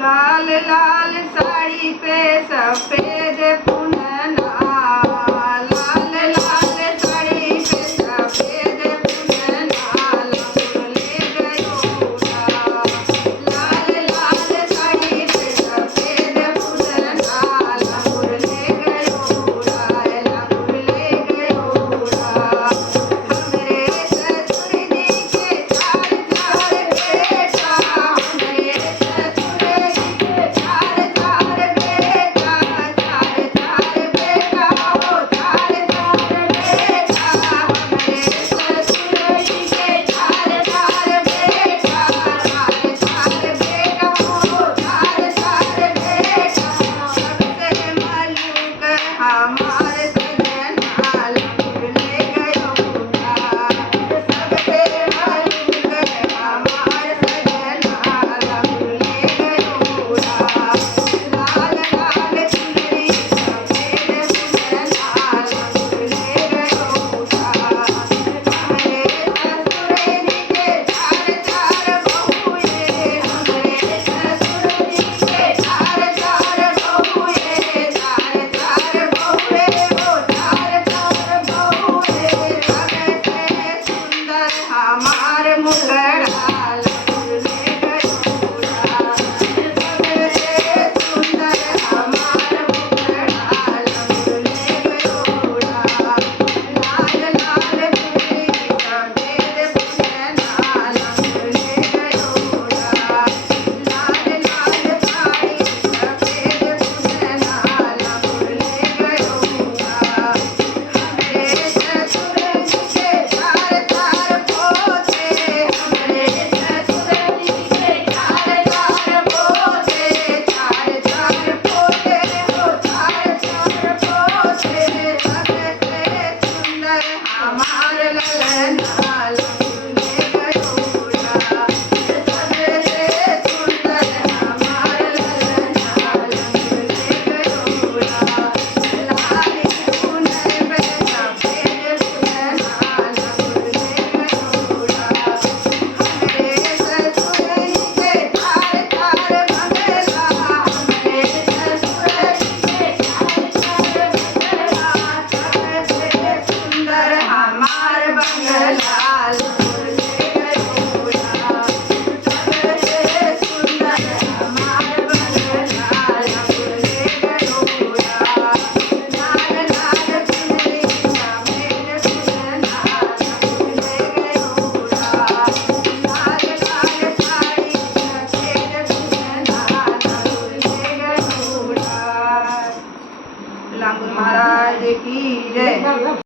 लाल लाल साड़ी पे सफेद पुनना, लाल लाल साड़ी पे सफेद पुनना, लंगूर ले गयो उड़ा। लाल लाल साड़ी पे सफेद पुनना, लंगूर ले गयो उड़ा, लंगूर ले गयो उड़ा। हमरे ससुर जी के चार चार बेटा, हमरे ससुर जी के चार चार बेटा, चार चार बेटा हो चार चार बेटा। हमरे ससुर जी के चार चार बेटा, चार चार बेटा हो चार चार बेटा। सबसे मलूक हमार सजना, लंगूर ले गयो उड़ा। सबसे मलूक हमार सजना, लंगूर ले गयो उड़ा। लाल लाल चुनरी सफेद पुनना, लंगूर ले गयो उड़ा। हमरे ससुर जी के चार चार बहुए, हमरे ससुर जी के चार चार बहुए, चार चार बहुए हो चार चार बहुए। सबसे सुंदर हमार मुखड़ा, लंगूर ले गयो उड़ा। सबसे सुंदर हमार मुखड़ा, लंगूर ले गयो उड़ा। लाल लाल चुनरी सफेद पुनना, लंगूर ले गयो उड़ा। लाल लाल साड़ी सफेद पुनना, लंगूर ले गयो उड़ा। हमरे ससुर जी के चार चार पोते, हमरे ससुर जी के चार चार पोते, चार चार पोते हो चार चार पोते। सबसे सुंदर हमार ललना, लंगूर ले गयो उड़ा। सबसे सुंदर हमार ललना, लंगूर ले गयो उड़ा। लाल चुनर पे सफेद पुनना, लंगूर ले गयो उड़ा। हमरे ससुर जी के चार चार बंगला, हमरे ससुर जी के चार चार बंगला। सबसे सुंदर हमार बंगला, लंगूर ले गयो उड़ा। सबसे सुंदर हमार बंगला, लंगूर ले गयो उड़ा। लाल लाल चुनरी सफेद पुनना, लंगूर ले गयो उड़ा। लाल लाल साड़ी सफेद पुनना, लंगूर ले गयो उड़ा। लंगूर महाराज की जय।